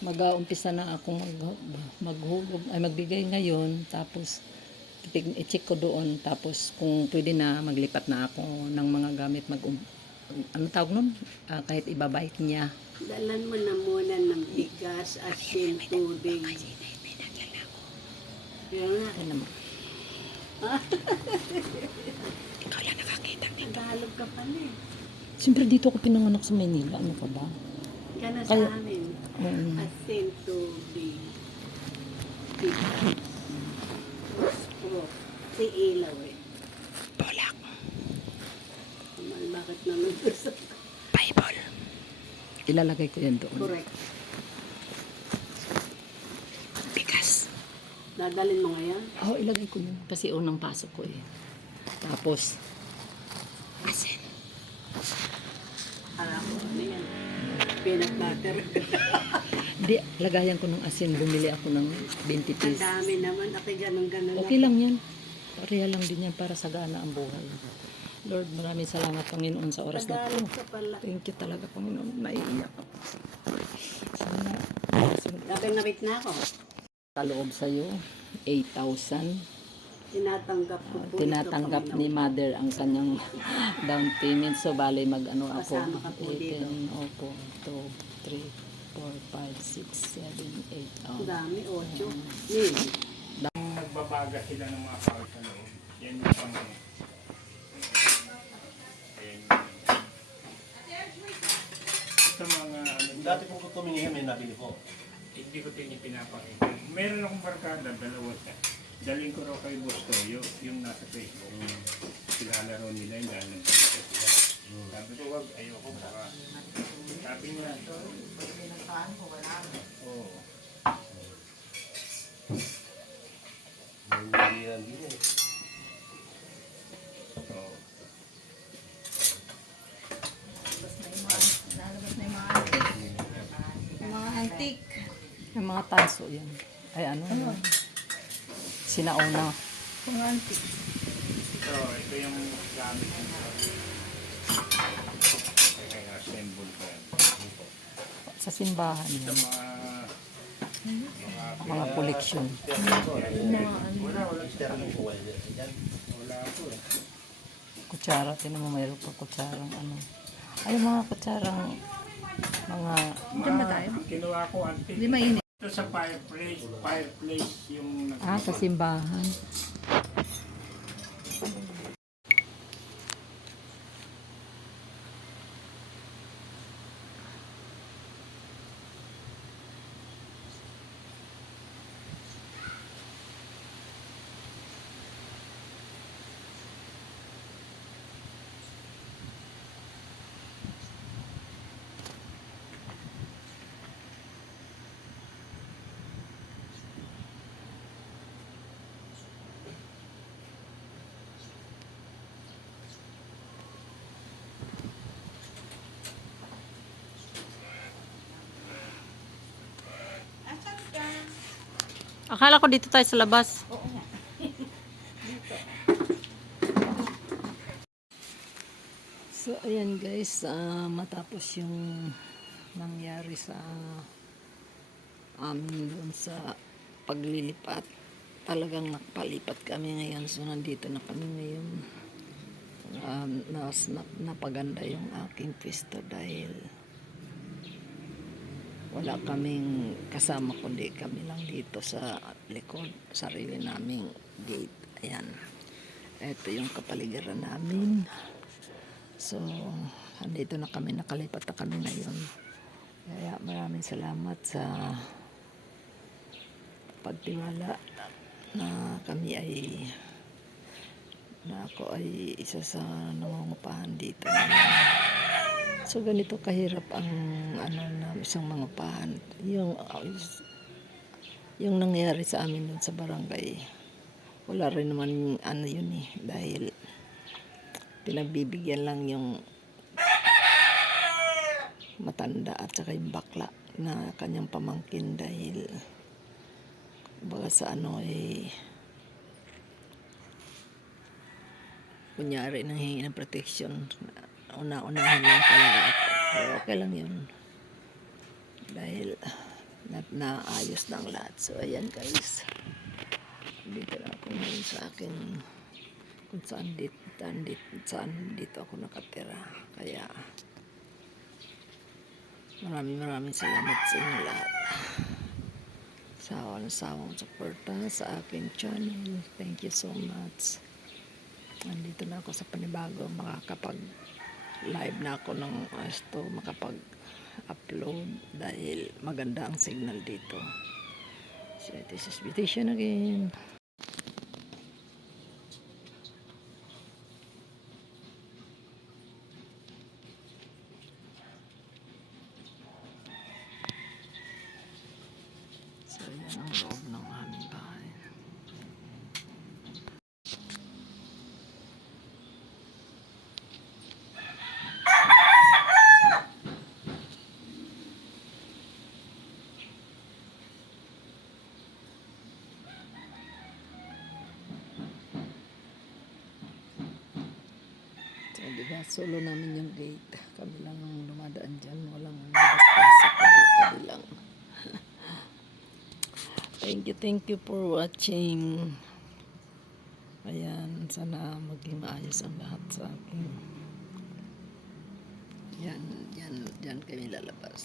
mag-uumpisa na akong maghulog ay magbigay ngayon, tapos i-check ko doon, tapos kung pwede na maglipat na ako ng mga gamit ano tawag nun? Kahit ibabike niya. Dalan mo na muna ng bigas, asin, tubig. Kaya nga. Ano naman? Ikaw lang nakakita. Tagalog ka pala eh. Siyempre dito ako pinanganak sa Maynila. Ano ka ba? Ka na Kaya- sa amin. Asin, tubig. Bigas. Gusto. Si ilaw eh. Bolak. Bakit naman gusto? Bible. Ilalagay ko yan doon. Correct. Bigas. Dadalhin mo ngayon? Oo, ilagay ko yun. Kasi unang pasok ko eh. Tapos, asin. Alam ko, ano yan? Peanut butter. Hindi, lagayan ko ng asin. Bumili ako ng 20 Ang piece. dami naman. Ako ganun-ganun. Okay lang yan. Pareha lang din yan para sagana ang buhay. Lord, maraming salamat Panginoon sa oras na Tagalog ito. ka pala. Thank you talaga Panginoon. Naiiyak ako. Sana, Napit na ako. kaloob sa'yo, 8,000. Tinatanggap ko po Tinatanggap ito, ni Mother ang kanyang down payment. So, bali mag-ano ako. Kasama ka po dito. 18, opo, 2, 3, 4, 5, 6, 7, 8. Ang dami, 8. Nagbabaga sila ng mga tao sa loob. Yan yung pang... Ito mga ano... Dati kung tumingihan may nabili ko. Hindi ko pinapakita. Meron akong barkada, dalawa siya. Daling ko raw kay Bosto, yung nasa Facebook. Kilala raw nila yung dahil nagpapita sila. Sabi ko, wag, ayoko baka. Sabi niya, oo. Nangyarihan din eh. Oo. Mga antique. Yung mga tanso yan. Ay ano? Sinauna. Mga antique. Ito yung gamit ko. Kaya assemble ko yan. Sa simbahan Ito yan. mga Mga koleksyon. Walang sterling ko wala dyan. wala ako eh. Kutsara. Tinan mo mayroon pa kutsarang ano. Ay mga kutsarang mga... Ang kinuha ko antique. Hindi mainit. Ito sa fireplace yung sa simbahan. Akala ko dito tayo sa labas. So, ayan guys, matapos yung nangyari sa amin doon sa paglilipat. Talagang nakapalipat kami ngayon. So, nandito na kami ngayon. Napaganda yung aking pwesto dahil wala kaming kasama kundi kami lang dito sa likod, sarili naming gate. Ayan. Ito yung kapaligiran namin. So, andito na kami, nakalipat na kami ngayon. Kaya maraming salamat sa pagtiwala na kami ay na ako ay isa sa nangungupahan dito. So ganito kahirap ang ano na isang mangupahan. Yung nangyari sa amin dun sa barangay, wala rin naman ano yun eh, dahil pinagbibigyan lang yung matanda at saka yung bakla na kanyang pamangkin dahil baga sa ano eh kunyari nanghingi ng protection, una-unahan lang talaga ako. Pero okay lang yun. Dahil naayos ng lahat. So, ayan guys. Dito na ako ngayon sa akin kung saan dito ako nakatira. Kaya, maraming salamat sa inyo lahat. Sa walang suporta sa aking channel. Thank you so much. Nandito na ako sa panibago, makakapag-live na ako ng makapag-upload dahil maganda ang signal dito. So, this is Beautician again. So, yan ang loob ng aming bahay. So, diba, solo namin yung gate. Kami lang ang dumadaan dyan. Walang labas-pasok. Kami lang. Thank you for watching. Ayan, sana maging maayos ang lahat sa akin. Yan kami lalabas.